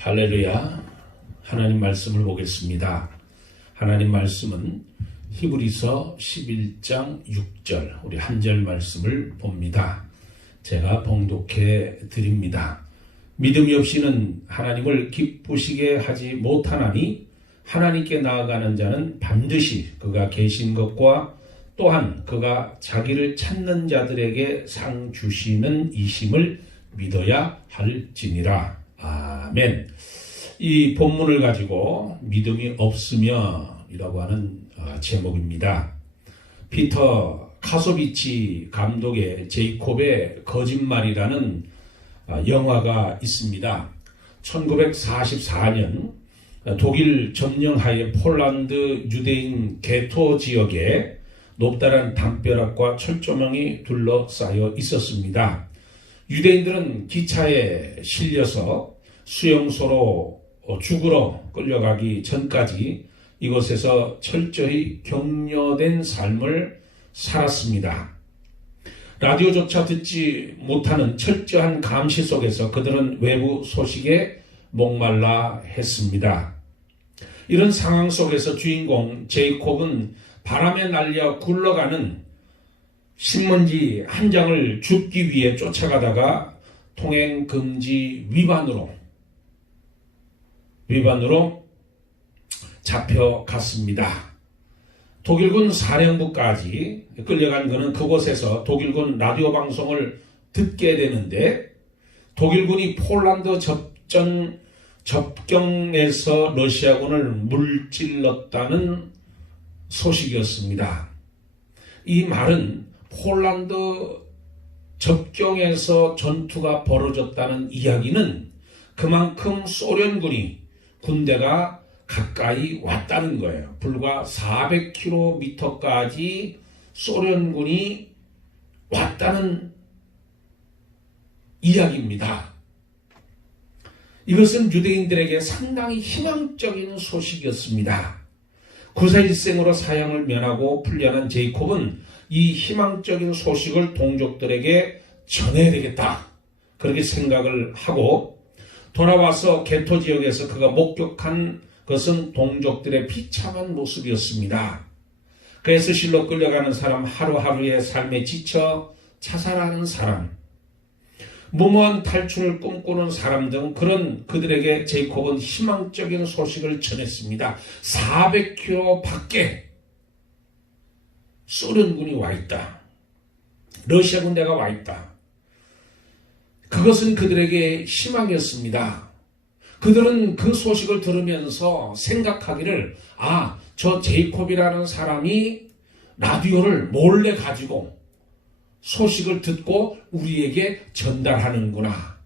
할렐루야. 하나님 말씀을 보겠습니다. 하나님 말씀은 히브리서 11장 6절 우리 한 절 말씀을 봅니다. 제가 봉독해 드립니다. 믿음이 없이는 하나님을 기쁘시게 하지 못하나니 하나님께 나아가는 자는 반드시 그가 계신 것과 또한 그가 자기를 찾는 자들에게 상 주시는 이심을 믿어야 할지니라. 아멘. 이 본문을 가지고 믿음이 없으며 이라고 하는 제목입니다. 피터 카소비치 감독의 제이콥의 거짓말이라는 영화가 있습니다. 1944년 독일 점령하에 폴란드 유대인 게토 지역에 높다란 담벼락과 철조망이 둘러싸여 있었습니다. 유대인들은 기차에 실려서 수용소로 죽으러 끌려가기 전까지 이곳에서 철저히 격려된 삶을 살았습니다. 라디오조차 듣지 못하는 철저한 감시 속에서 그들은 외부 소식에 목말라 했습니다. 이런 상황 속에서 주인공 제이콥은 바람에 날려 굴러가는 신문지 한 장을 줍기 위해 쫓아가다가 통행금지 위반으로 잡혀갔습니다. 독일군 사령부까지 끌려간 그는 그곳에서 독일군 라디오 방송을 듣게 되는데 독일군이 폴란드 접경에서 러시아군을 물질렀다는 소식이었습니다. 이 말은 폴란드 접경에서 전투가 벌어졌다는 이야기는 그만큼 소련군이 군대가 가까이 왔다는 거예요. 불과 400km까지 소련군이 왔다는 이야기입니다. 이것은 유대인들에게 상당히 희망적인 소식이었습니다. 구사일생으로 사형을 면하고 풀려난 제이콥은 이 희망적인 소식을 동족들에게 전해야 되겠다. 그렇게 생각을 하고 돌아와서 게토 지역에서 그가 목격한 것은 동족들의 비참한 모습이었습니다. 그래서 실로 끌려가는 사람, 하루하루의 삶에 지쳐 자살하는 사람, 무모한 탈출을 꿈꾸는 사람 등 그런 그들에게 제이콥은 희망적인 소식을 전했습니다. 400km 밖에 소련군이 와 있다. 러시아 군대가 와 있다. 그것은 그들에게 희망이었습니다. 그들은 그 소식을 들으면서 생각하기를 저 제이콥이라는 사람이 라디오를 몰래 가지고 소식을 듣고 우리에게 전달하는구나.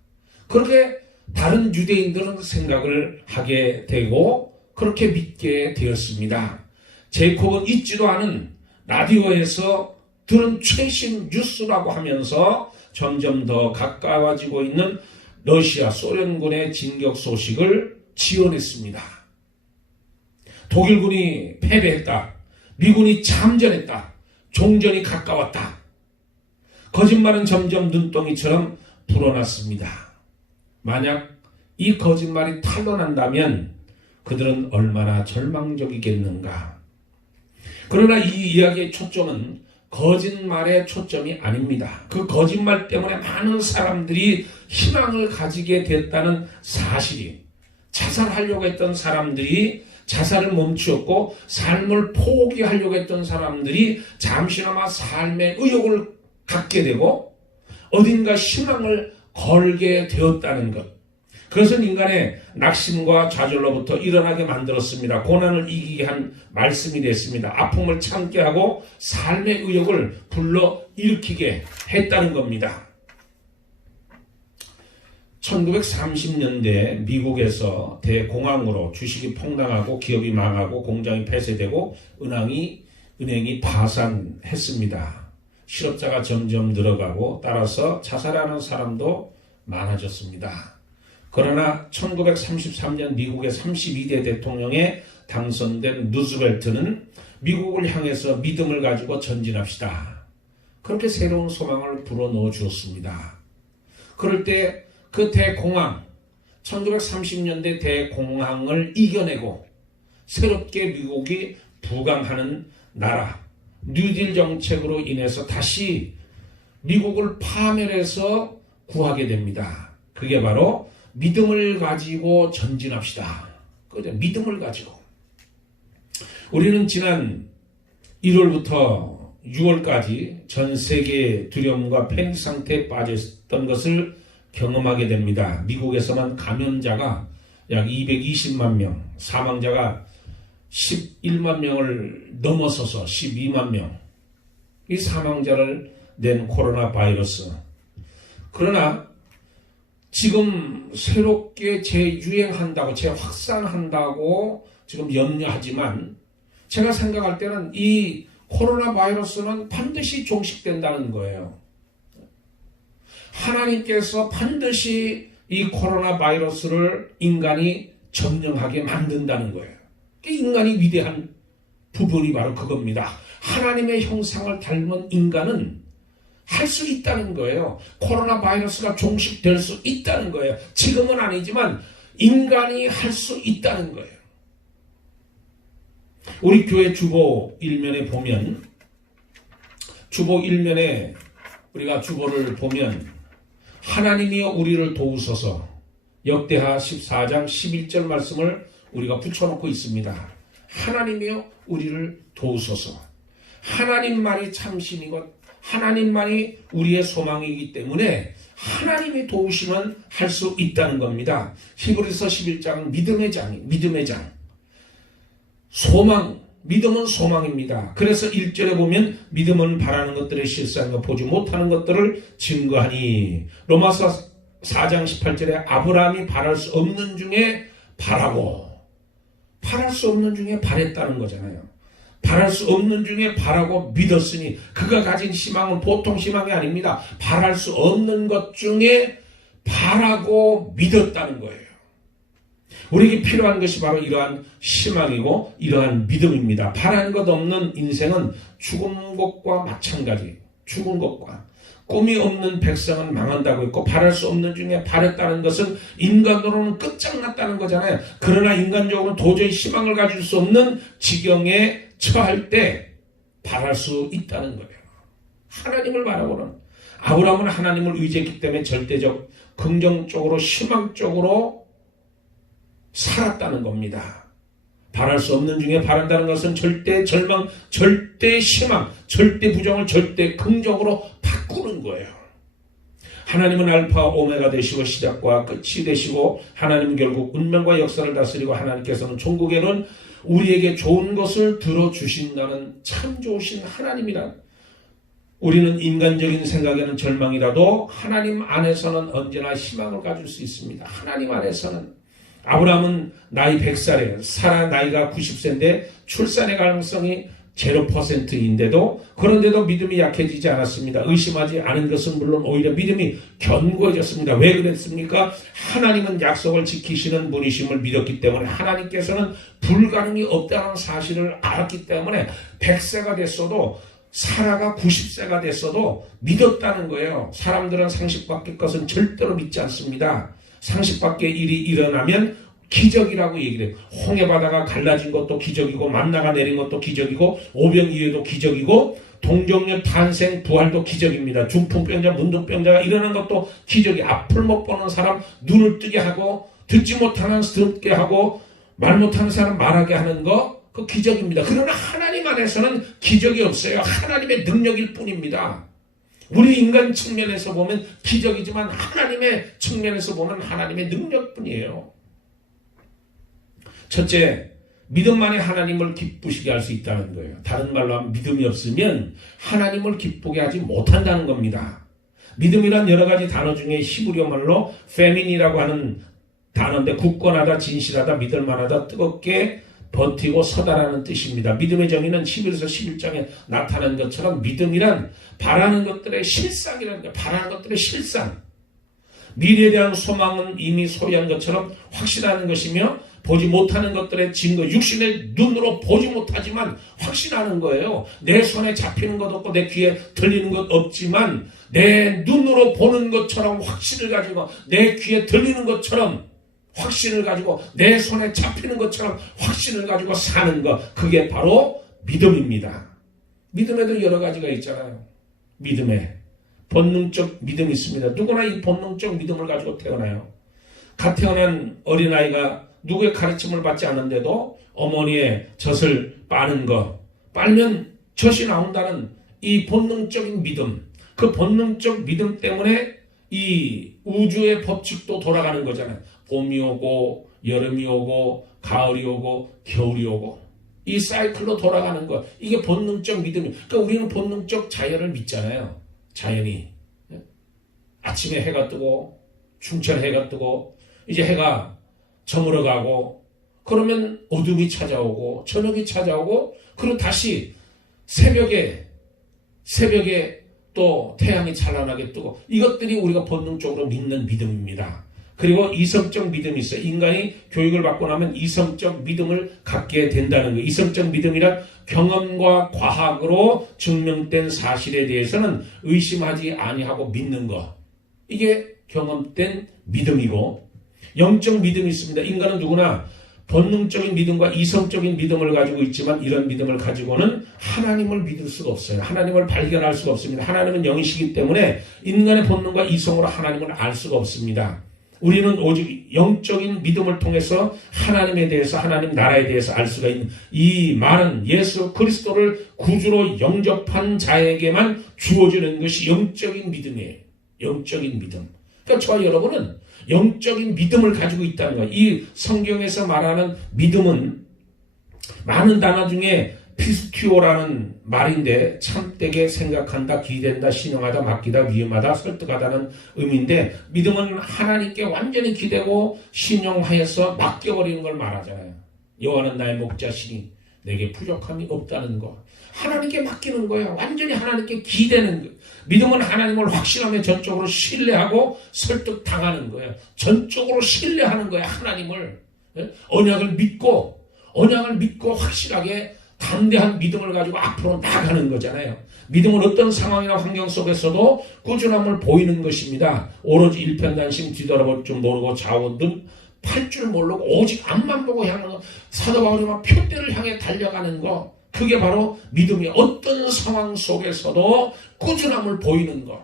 그렇게 다른 유대인들은 생각을 하게 되고 그렇게 믿게 되었습니다. 제이콥은 잊지도 않은 라디오에서 들은 최신 뉴스라고 하면서 점점 더 가까워지고 있는 러시아 소련군의 진격 소식을 지원했습니다. 독일군이 패배했다. 미군이 참전했다. 종전이 가까웠다. 거짓말은 점점 눈덩이처럼 불어났습니다. 만약 이 거짓말이 탄로난다면 그들은 얼마나 절망적이겠는가. 그러나 이 이야기의 초점은 거짓말의 초점이 아닙니다. 그 거짓말 때문에 많은 사람들이 희망을 가지게 됐다는 사실이, 자살하려고 했던 사람들이 자살을 멈추었고 삶을 포기하려고 했던 사람들이 잠시나마 삶의 의욕을 갖게 되고 어딘가 희망을 걸게 되었다는 것. 그것은 인간의 낙심과 좌절로부터 일어나게 만들었습니다. 고난을 이기게 한 말씀이 됐습니다. 아픔을 참게 하고 삶의 의욕을 불러일으키게 했다는 겁니다. 1930년대 미국에서 대공황으로 주식이 폭락하고 기업이 망하고 공장이 폐쇄되고 은행이 파산했습니다. 실업자가 점점 늘어가고 따라서 자살하는 사람도 많아졌습니다. 그러나 1933년 미국의 32대 대통령에 당선된 루즈벨트는 미국을 향해서 믿음을 가지고 전진합시다. 그렇게 새로운 소망을 불어넣어 주었습니다. 그럴 때 그 대공황, 1930년대 대공황을 이겨내고 새롭게 미국이 부강하는 나라, 뉴딜 정책으로 인해서 다시 미국을 파멸해서 구하게 됩니다. 그게 바로 믿음을 가지고 전진합시다. 그죠? 믿음을 가지고. 우리는 지난 1월부터 6월까지 전 세계의 두려움과 패닉 상태에 빠졌던 것을 경험하게 됩니다. 미국에서만 감염자가 약 220만 명, 사망자가 11만 명을 넘어서서 12만 명, 이 사망자를 낸 코로나 바이러스. 그러나 지금 새롭게 재유행한다고, 재확산한다고 지금 염려하지만 제가 생각할 때는 이 코로나 바이러스는 반드시 종식된다는 거예요. 하나님께서 반드시 이 코로나 바이러스를 인간이 점령하게 만든다는 거예요. 인간이 위대한 부분이 바로 그겁니다. 하나님의 형상을 닮은 인간은 할 수 있다는 거예요. 코로나 바이러스가 종식될 수 있다는 거예요. 지금은 아니지만 인간이 할 수 있다는 거예요. 우리 교회 주보 1면에 보면, 주보 1면에 우리가 주보를 보면 하나님이여 우리를 도우소서, 역대하 14장 11절 말씀을 우리가 붙여놓고 있습니다. 하나님이여 우리를 도우소서. 하나님만이 참신이고 하나님만이 우리의 소망이기 때문에 하나님이 도우시면 할 수 있다는 겁니다. 히브리서 11장은 믿음의 장이, 믿음의 장. 소망, 믿음은 소망입니다. 그래서 1절에 보면 믿음은 바라는 것들의 실상과 보지 못하는 것들을 증거하니, 로마서 4장 18절에 아브라함이 바랄 수 없는 중에 바라고, 바랄 수 없는 중에 바랬다는 거잖아요. 바랄 수 없는 중에 바라고 믿었으니, 그가 가진 희망은 보통 희망이 아닙니다. 바랄 수 없는 것 중에 바라고 믿었다는 거예요. 우리에게 필요한 것이 바로 이러한 희망이고 이러한 믿음입니다. 바라는 것 없는 인생은 죽은 것과 마찬가지. 죽은 것과. 꿈이 없는 백성은 망한다고 했고, 바랄 수 없는 중에 바랬다는 것은 인간으로는 끝장났다는 거잖아요. 그러나 인간적으로는 도저히 희망을 가질 수 없는 지경에 처할 때 바랄 수 있다는 거예요. 하나님을 바라고는, 아브라함은 하나님을 의지했기 때문에 절대적, 긍정적으로, 희망적으로 살았다는 겁니다. 바랄 수 없는 중에 바란다는 것은 절대 절망, 절대 희망, 절대 부정을 절대 긍정으로 바꾸는 거예요. 하나님은 알파 오메가 되시고 시작과 끝이 되시고, 하나님은 결국 운명과 역사를 다스리고, 하나님께서는 종국에는 우리에게 좋은 것을 들어주신다는 참 좋으신 하나님이란, 우리는 인간적인 생각에는 절망이라도 하나님 안에서는 언제나 희망을 가질 수 있습니다. 하나님 안에서는. 아브라함은 나이 100살에, 사라 나이가 90세인데 출산의 가능성이 0%인데도, 그런데도 믿음이 약해지지 않았습니다. 의심하지 않은 것은 물론 오히려 믿음이 견고해졌습니다. 왜 그랬습니까? 하나님은 약속을 지키시는 분이심을 믿었기 때문에, 하나님께서는 불가능이 없다는 사실을 알았기 때문에 100세가 됐어도, 사라가 90세가 됐어도 믿었다는 거예요. 사람들은 상식 밖의 것은 절대로 믿지 않습니다. 상식 밖의 일이 일어나면 기적이라고 얘기를 해요. 홍해바다가 갈라진 것도 기적이고, 만나가 내린 것도 기적이고, 오병이어도 기적이고, 동정녀 탄생 부활도 기적입니다. 중풍병자, 문둥병자가 일어난 것도 기적이. 앞을 못 보는 사람 눈을 뜨게 하고, 듣지 못하는 듣게 하고, 말 못하는 사람 말하게 하는 거, 그 기적입니다. 그러나 하나님 안에서는 기적이 없어요. 하나님의 능력일 뿐입니다. 우리 인간 측면에서 보면 기적이지만 하나님의 측면에서 보면 하나님의 능력뿐이에요. 첫째, 믿음만이 하나님을 기쁘시게 할 수 있다는 거예요. 다른 말로 하면 믿음이 없으면 하나님을 기쁘게 하지 못한다는 겁니다. 믿음이란 여러 가지 단어 중에 히브리어 말로 페민이라고 하는 단어인데, 굳건하다, 진실하다, 믿을만하다, 뜨겁게 버티고 서다라는 뜻입니다. 믿음의 정의는 11에서 11장에 나타난 것처럼 믿음이란 바라는 것들의 실상이라는 거예요. 바라는 것들의 실상. 미래에 대한 소망은 이미 소유한 것처럼 확신하는 것이며, 보지 못하는 것들의 증거, 육신의 눈으로 보지 못하지만 확신하는 거예요. 내 손에 잡히는 것 없고 내 귀에 들리는 것 없지만 내 눈으로 보는 것처럼 확신을 가지고, 내 귀에 들리는 것처럼 확신을 가지고 내 손에 잡히는 것처럼 확신을 가지고 사는 것, 그게 바로 믿음입니다. 믿음에도 여러 가지가 있잖아요. 믿음에 본능적 믿음이 있습니다. 누구나 이 본능적 믿음을 가지고 태어나요. 갓 태어난 어린아이가 누구의 가르침을 받지 않는데도 어머니의 젖을 빠는 거, 빨면 젖이 나온다는 이 본능적인 믿음, 그 본능적 믿음 때문에 이 우주의 법칙도 돌아가는 거잖아요. 봄이 오고 여름이 오고 가을이 오고 겨울이 오고 이 사이클로 돌아가는 것, 이게 본능적 믿음이에요. 그러니까 우리는 본능적 자연을 믿잖아요. 자연이 아침에 해가 뜨고 충천 해가 뜨고 이제 해가 저물어 가고 그러면 어둠이 찾아오고 저녁이 찾아오고 그리고 다시 새벽에 또 태양이 찬란하게 뜨고, 이것들이 우리가 본능적으로 믿는 믿음입니다. 그리고 이성적 믿음이 있어요. 인간이 교육을 받고 나면 이성적 믿음을 갖게 된다는 거예요. 이성적 믿음이란 경험과 과학으로 증명된 사실에 대해서는 의심하지 아니하고 믿는 것, 이게 경험된 믿음이고, 영적 믿음이 있습니다. 인간은 누구나 본능적인 믿음과 이성적인 믿음을 가지고 있지만 이런 믿음을 가지고는 하나님을 믿을 수가 없어요. 하나님을 발견할 수가 없습니다. 하나님은 영이시기 때문에 인간의 본능과 이성으로 하나님을 알 수가 없습니다. 우리는 오직 영적인 믿음을 통해서 하나님에 대해서, 하나님 나라에 대해서 알 수가 있는, 이 말은 예수 그리스도를 구주로 영접한 자에게만 주어지는 것이 영적인 믿음이에요. 영적인 믿음. 그러니까 저와 여러분은 영적인 믿음을 가지고 있다는 거예요. 이 성경에서 말하는 믿음은 많은 단어 중에 피스티오라는 말인데, 참되게 생각한다, 기댄다, 신용하다, 맡기다, 위험하다, 설득하다는 의미인데, 믿음은 하나님께 완전히 기대고 신용하여서 맡겨버리는 걸 말하잖아요. 여호와는 나의 목자시니 내게 부족함이 없다는 거. 하나님께 맡기는 거예요. 완전히 하나님께 기대는 거예요. 믿음은 하나님을 확신하며 전적으로 신뢰하고 설득당하는 거예요. 전적으로 신뢰하는 거예요. 하나님을. 언약을 믿고 확실하게 담대한 믿음을 가지고 앞으로 나가는 거잖아요. 믿음은 어떤 상황이나 환경 속에서도 꾸준함을 보이는 것입니다. 오로지 일편단심, 뒤돌아볼 줄 모르고 좌우 눈 팔 줄 모르고 오직 앞만 보고 향하는 거, 사도 바울이 막 표대를 향해 달려가는 거, 그게 바로 믿음이 어떤 상황 속에서도 꾸준함을 보이는 것.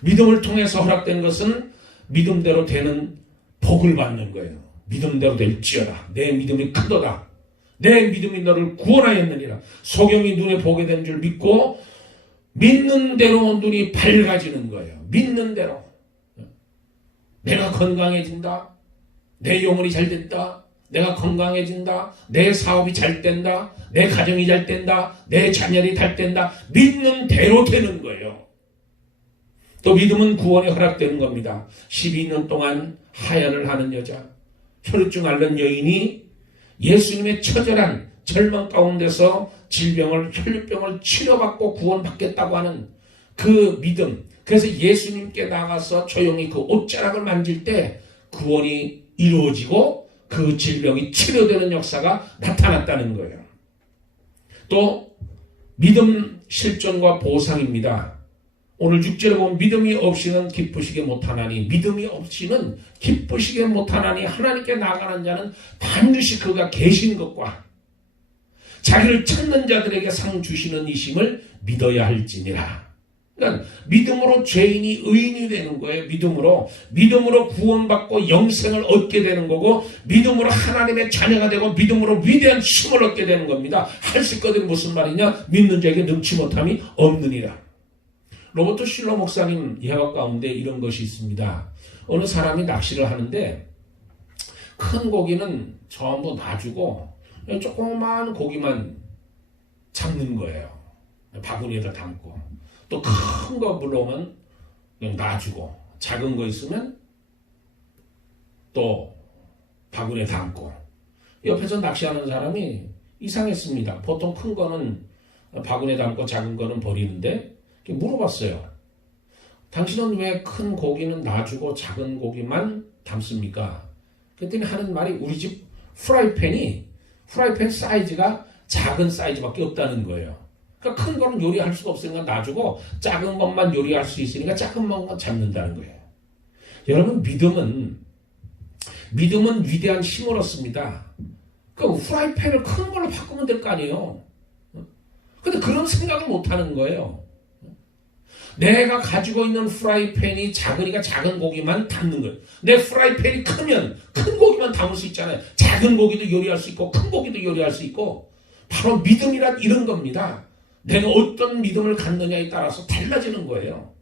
믿음을 통해서 허락된 것은 믿음대로 되는 복을 받는 거예요. 믿음대로 될지어다. 내 믿음이 크도다. 내 믿음이 너를 구원하였느니라. 소경이 눈에 보게 된 줄 믿고 믿는 대로 눈이 밝아지는 거예요. 믿는 대로. 내가 건강해진다. 내 영혼이 잘 된다. 내가 건강해진다. 내 사업이 잘 된다. 내 가정이 잘 된다. 내 자녀들이 잘 된다. 믿는 대로 되는 거예요. 또 믿음은 구원이 허락되는 겁니다. 12년 동안 하혈을 하는 여자, 혈우증 앓는 여인이 예수님의 처절한 절망 가운데서 혈류병을 치료받고 구원받겠다고 하는 그 믿음. 그래서 예수님께 나가서 조용히 그 옷자락을 만질 때 구원이 이루어지고 그 질병이 치료되는 역사가 나타났다는 거예요. 또 믿음 실존과 보상입니다. 오늘 6절에 보면 믿음이 없이는 기쁘시게 못하나니, 믿음이 없이는 기쁘시게 못하나니, 하나님께 나아가는 자는 반드시 그가 계신 것과 자기를 찾는 자들에게 상 주시는 이심을 믿어야 할지니라. 그러니까 믿음으로 죄인이 의인이 되는 거예요. 믿음으로 구원받고 영생을 얻게 되는 거고, 믿음으로 하나님의 자녀가 되고, 믿음으로 위대한 힘을 얻게 되는 겁니다. 할 수 있거든. 무슨 말이냐? 믿는 자에게 능치 못함이 없느니라. 로버트 슐러 목사님 예화 가운데 이런 것이 있습니다. 어느 사람이 낚시를 하는데 큰 고기는 전부 놔주고 조그만 고기만 잡는 거예요. 바구니에다 담고. 또 큰 거 물어오면 그냥 놔주고, 작은 거 있으면 또 바구니에 담고. 옆에서 낚시하는 사람이 이상했습니다. 보통 큰 거는 바구니에 담고 작은 거는 버리는데, 물어봤어요. 당신은 왜 큰 고기는 놔주고 작은 고기만 담습니까? 그랬더니 하는 말이, 우리 집 프라이팬 사이즈가 작은 사이즈밖에 없다는 거예요. 그러니까 큰 거는 요리할 수가 없으니까 놔주고 작은 것만 요리할 수 있으니까 작은 것만 잡는다는 거예요. 여러분, 믿음은 믿음은 위대한 힘을 얻습니다. 그 후라이팬을 큰 걸로 바꾸면 될 거 아니에요. 근데 그런 생각을 못 하는 거예요. 내가 가지고 있는 프라이팬이 작으니까 작은 고기만 담는 거예요. 내 프라이팬이 크면 큰 고기만 담을 수 있잖아요. 작은 고기도 요리할 수 있고 큰 고기도 요리할 수 있고 바로 믿음이란 이런 겁니다. 내가 어떤 믿음을 갖느냐에 따라서 달라지는 거예요.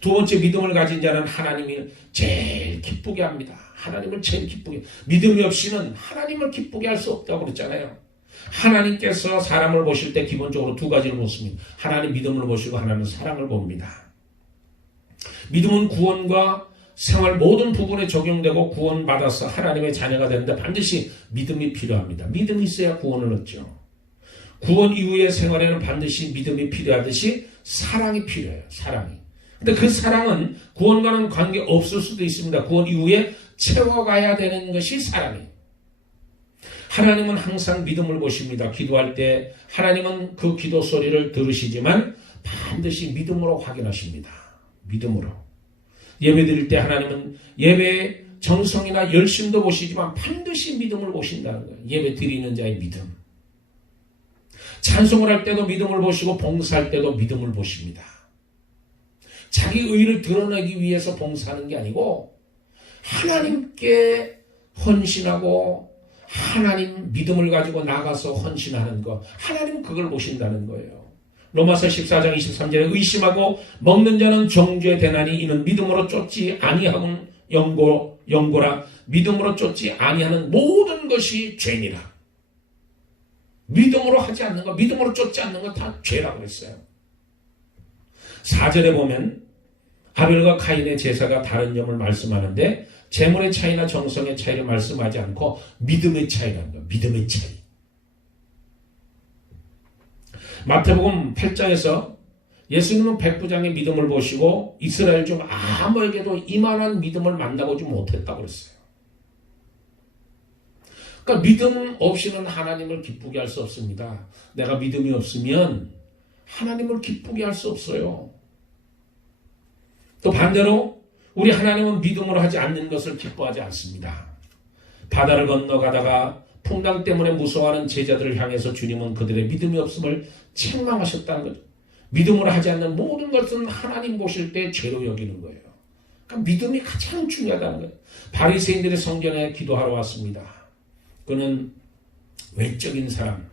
두 번째, 믿음을 가진 자는 하나님을 제일 기쁘게 합니다. 하나님을 제일 기쁘게. 믿음이 없이는 하나님을 기쁘게 할 수 없다고 그랬잖아요. 하나님께서 사람을 보실 때 기본적으로 두 가지를 보십니다. 하나님 믿음을 보시고 하나님은 사랑을 봅니다. 믿음은 구원과 생활 모든 부분에 적용되고 구원받아서 하나님의 자녀가 되는데 반드시 믿음이 필요합니다. 믿음이 있어야 구원을 얻죠. 구원 이후의 생활에는 반드시 믿음이 필요하듯이 사랑이 필요해요. 사랑이. 근데 그 사랑은 구원과는 관계 없을 수도 있습니다. 구원 이후에 채워가야 되는 것이 사랑이에요. 하나님은 항상 믿음을 보십니다. 기도할 때 하나님은 그 기도 소리를 들으시지만 반드시 믿음으로 확인하십니다. 믿음으로. 예배 드릴 때 하나님은 예배의 정성이나 열심도 보시지만 반드시 믿음을 보신다는 거예요. 예배 드리는 자의 믿음. 찬송을 할 때도 믿음을 보시고 봉사할 때도 믿음을 보십니다. 자기 의를 드러내기 위해서 봉사하는 게 아니고 하나님께 헌신하고 하나님 믿음을 가지고 나가서 헌신하는 것. 하나님은 그걸 보신다는 거예요. 로마서 14장 23절에 의심하고 먹는 자는 정죄 되나니 이는 믿음으로 쫓지 아니하는 영고라. 믿음으로 쫓지 아니하는 모든 것이 죄니라. 믿음으로 하지 않는 것, 믿음으로 쫓지 않는 것 다 죄라고 했어요. 4절에 보면 아벨과 카인의 제사가 다른 점을 말씀하는데 재물의 차이나 정성의 차이를 말씀하지 않고 믿음의 차이라는 거예요. 믿음의 차이. 마태복음 8장에서 예수님은 백부장의 믿음을 보시고 이스라엘 중 아무에게도 이만한 믿음을 만나보지 못했다고 그랬어요. 그러니까 믿음 없이는 하나님을 기쁘게 할 수 없습니다. 내가 믿음이 없으면 하나님을 기쁘게 할 수 없어요. 또 반대로 우리 하나님은 믿음으로 하지 않는 것을 기뻐하지 않습니다. 바다를 건너가다가 풍랑 때문에 무서워하는 제자들을 향해서 주님은 그들의 믿음이 없음을 책망하셨다는 거죠. 믿음으로 하지 않는 모든 것은 하나님 보실 때 죄로 여기는 거예요. 그러니까 믿음이 가장 중요하다는 거예요. 바리새인들의 성전에 기도하러 왔습니다. 그는 외적인 사람.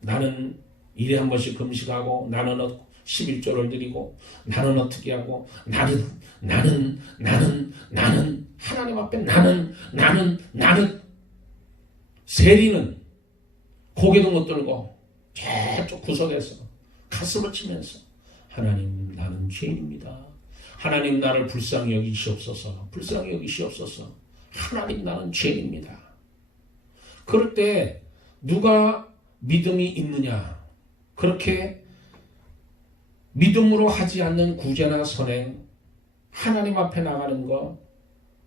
나는 일에 한 번씩 금식하고 나는 11조를 드리고 나는 어떻게 하고 나는 하나님 앞에 나는 세리는 고개도 못 들고 저쪽 구석에서 가슴을 치면서 하나님 나는 죄인입니다. 하나님 나를 불쌍히 여기시옵소서. 하나님 나는 죄인입니다. 그럴 때 누가 믿음이 있느냐? 그렇게 믿음으로 하지 않는 구제나 선행, 하나님 앞에 나가는 거,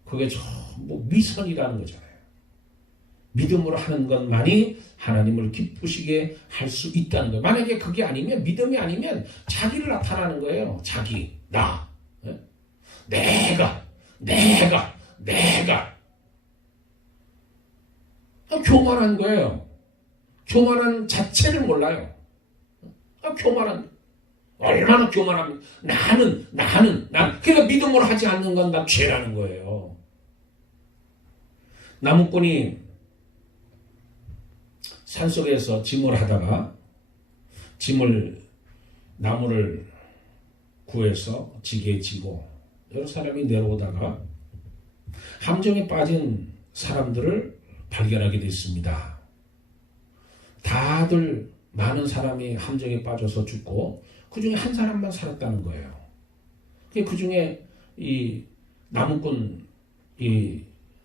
그게 전부 미선이라는 거잖아요. 믿음으로 하는 것만이 하나님을 기쁘시게 할 수 있다는 거예요. 만약에 그게 아니면, 믿음이 아니면 자기를 나타나는 거예요. 자기, 나. 내가. 교만한 거예요. 교만한 자체를 몰라요. 교만한 얼마나 교만합니까? 나는. 그러니까 믿음으로 하지 않는 건 다 죄라는 거예요. 나무꾼이 산속에서 짐을 하다가 나무를 구해서 지게에 지고 여러 사람이 내려오다가 함정에 빠진 사람들을 발견하게 됐습니다. 다들 많은 사람이 함정에 빠져서 죽고 그 중에 한 사람만 살았다는 거예요. 그 중에 이 나무꾼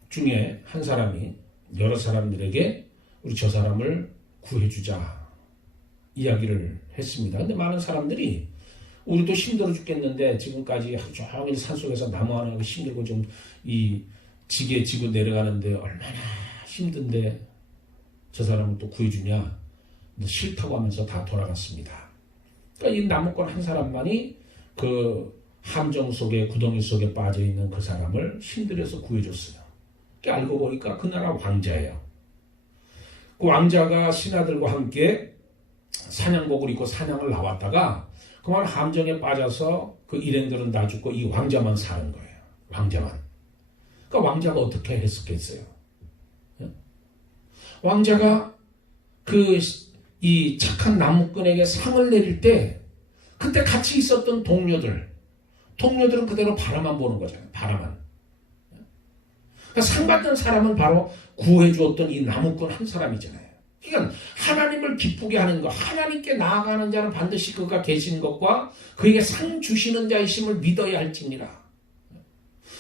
중에 한 사람이 여러 사람들에게 우리 저 사람을 구해주자 이야기를 했습니다. 근데 많은 사람들이 우리도 힘들어 죽겠는데 지금까지 하루 종일 산속에서 나무 하나 힘들고 좀 이 지게 지고 내려가는데 얼마나 힘든데 저 사람을 또 구해주냐? 싫다고 하면서 다 돌아갔습니다. 그러니까 이 나무꾼 한 사람만이 그 함정 속에 구덩이 속에 빠져 있는 그 사람을 힘들여서 구해줬어요. 알고 보니까 그 나라 왕자예요. 그 왕자가 신하들과 함께 사냥복을 입고 사냥을 나왔다가 그만 함정에 빠져서 그 일행들은 다 죽고 이 왕자만 사는 거예요. 왕자만. 그러니까 왕자가 어떻게 했었겠어요? 왕자가 이 착한 나무꾼에게 상을 내릴 때 그때 같이 있었던 동료들은 그대로 바라만 보는 거잖아요. 바라만. 그러니까 상 받는 사람은 바로 구해 주었던 이 나무꾼 한 사람이잖아요. 그러니까 하나님을 기쁘게 하는 것, 하나님께 나아가는 자는 반드시 그가 계신 것과 그에게 상 주시는 자이심을 믿어야 할지니라.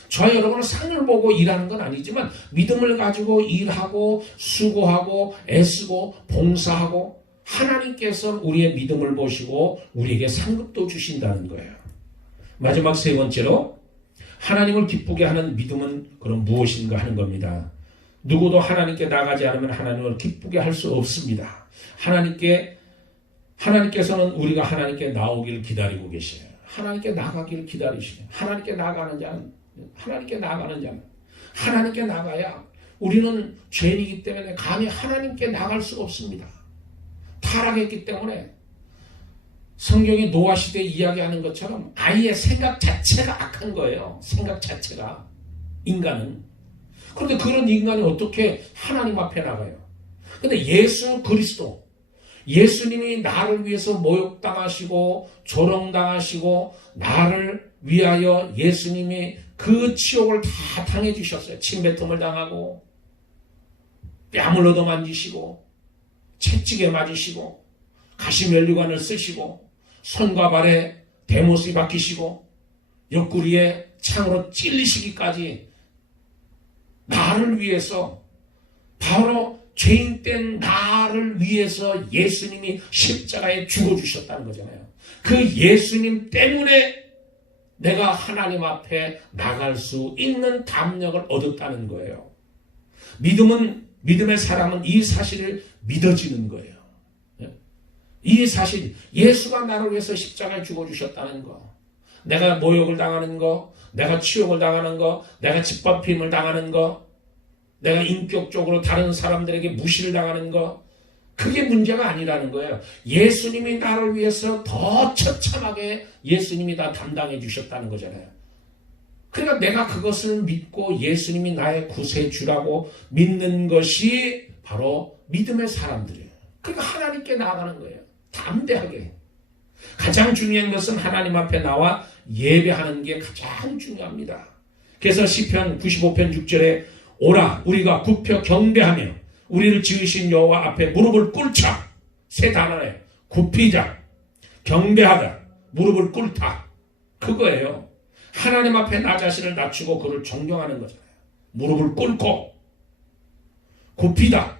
저와 여러분은 상을 보고 일하는 건 아니지만 믿음을 가지고 일하고 수고하고 애쓰고 봉사하고 하나님께서 우리의 믿음을 보시고 우리에게 상급도 주신다는 거예요. 마지막 세 번째로 하나님을 기쁘게 하는 믿음은 그럼 무엇인가 하는 겁니다. 누구도 하나님께 나가지 않으면 하나님을 기쁘게 할 수 없습니다. 하나님께서는 우리가 하나님께 나오기를 기다리고 계셔요. 하나님께 나가기를 기다리시네요. 하나님께 나가는 자는 하나님께 나가야 우리는 죄인이기 때문에 감히 하나님께 나갈 수가 없습니다. 타락했기 때문에 성경이 노아 시대 이야기하는 것처럼 아이의 생각 자체가 악한 거예요. 생각 자체가. 인간은. 그런데 그런 인간이 어떻게 하나님 앞에 나가요? 근데 예수 그리스도, 예수님이 나를 위해서 모욕당하시고 조롱당하시고 나를 위하여 예수님이 그 치욕을 다 당해주셨어요. 침뱉음을 당하고 뺨을 얻어만지시고 채찍에 맞으시고 가시면류관을 쓰시고 손과 발에 대못이 박히시고 옆구리에 창으로 찔리시기까지 나를 위해서, 바로 죄인된 나를 위해서 예수님이 십자가에 죽어주셨다는 거잖아요. 그 예수님 때문에 내가 하나님 앞에 나갈 수 있는 담력을 얻었다는 거예요. 믿음의 사람은 이 사실을 믿어지는 거예요. 이 사실, 예수가 나를 위해서 십자가에 죽어주셨다는 거, 내가 모욕을 당하는 거, 내가 치욕을 당하는 거, 내가 짓밟힘을 당하는 거, 내가 인격적으로 다른 사람들에게 무시를 당하는 거, 그게 문제가 아니라는 거예요. 예수님이 나를 위해서 더 처참하게 예수님이 다 담당해 주셨다는 거잖아요. 그러니까 내가 그것을 믿고 예수님이 나의 구세주라고 믿는 것이 바로 믿음의 사람들이에요. 그러니까 하나님께 나아가는 거예요. 담대하게. 가장 중요한 것은 하나님 앞에 나와 예배하는 게 가장 중요합니다. 그래서 시편 95편 6절에 오라 우리가 굽혀 경배하며 우리를 지으신 여호와 앞에 무릎을 꿇자. 세 단어에 굽히자, 경배하다, 무릎을 꿇다. 그거예요. 하나님 앞에 나 자신을 낮추고 그를 존경하는 거잖아요. 무릎을 꿇고 굽히다,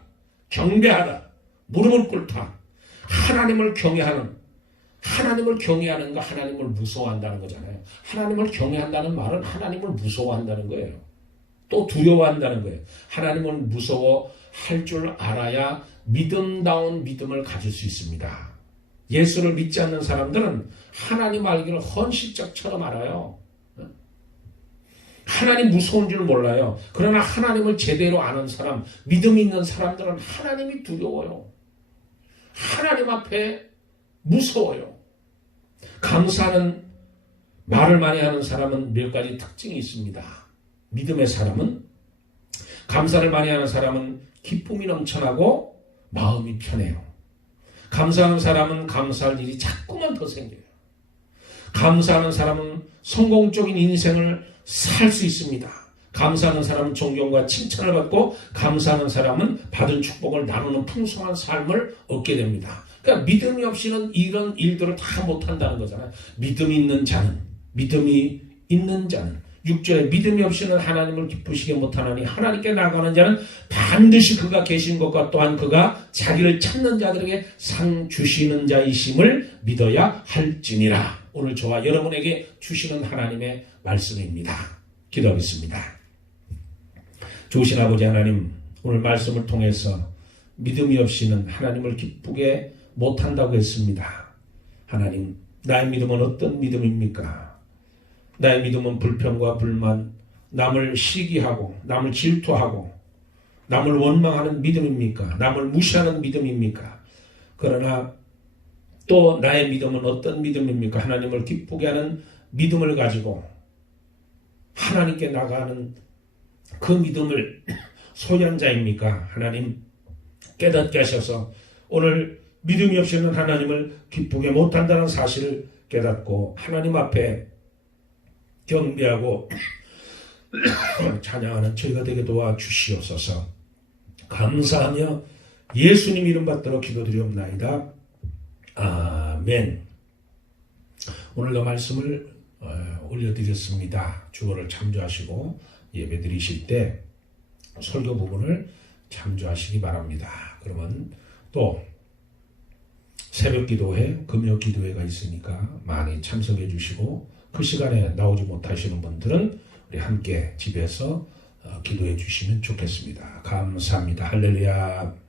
경배하다, 무릎을 꿇다. 하나님을 경외하는 거, 하나님을 무서워한다는 거잖아요. 하나님을 경외한다는 말은 하나님을 무서워한다는 거예요. 또 두려워한다는 거예요. 하나님을 무서워할 줄 알아야 믿음다운 믿음을 가질 수 있습니다. 예수를 믿지 않는 사람들은 하나님 알기를 헌신적처럼 알아요. 하나님 무서운 줄 몰라요. 그러나 하나님을 제대로 아는 사람, 믿음 있는 사람들은 하나님이 두려워요. 하나님 앞에 무서워요. 감사하는 말을 많이 하는 사람은 몇 가지 특징이 있습니다. 믿음의 사람은, 감사를 많이 하는 사람은 기쁨이 넘쳐나고 마음이 편해요. 감사하는 사람은 감사할 일이 자꾸만 더 생겨요. 감사하는 사람은 성공적인 인생을 살 수 있습니다. 감사하는 사람은 존경과 칭찬을 받고, 감사하는 사람은 받은 축복을 나누는 풍성한 삶을 얻게 됩니다. 그러니까 믿음이 없이는 이런 일들을 다 못한다는 거잖아요. 믿음이 있는 자는 6절에 믿음이 없이는 하나님을 기쁘시게 못하나니 하나님께 나가는 자는 반드시 그가 계신 것과 또한 그가 자기를 찾는 자들에게 상 주시는 자이심을 믿어야 할지니라. 오늘 저와 여러분에게 주시는 하나님의 말씀입니다. 기도하겠습니다. 좋으신 아버지 하나님, 오늘 말씀을 통해서 믿음이 없이는 하나님을 기쁘게 못한다고 했습니다. 하나님, 나의 믿음은 어떤 믿음입니까? 나의 믿음은 불평과 불만, 남을 시기하고 남을 질투하고 남을 원망하는 믿음입니까? 남을 무시하는 믿음입니까? 그러나 또 나의 믿음은 어떤 믿음입니까? 하나님을 기쁘게 하는 믿음을 가지고 하나님께 나가는 그 믿음을 소유한 자입니까? 하나님 깨닫게 하셔서 오늘 믿음이 없이는 하나님을 기쁘게 못한다는 사실을 깨닫고 하나님 앞에 경배하고 찬양하는 저희가 되게 도와주시옵소서. 감사하며 예수님 이름 받들어 기도드리옵나이다. 아멘. 오늘도 말씀을 올려드렸습니다. 주어를 참조하시고 예배 드리실 때 설교 부분을 참조하시기 바랍니다. 그러면 또 새벽 기도회, 금요 기도회가 있으니까 많이 참석해 주시고 그 시간에 나오지 못하시는 분들은 우리 함께 집에서 기도해 주시면 좋겠습니다. 감사합니다. 할렐루야.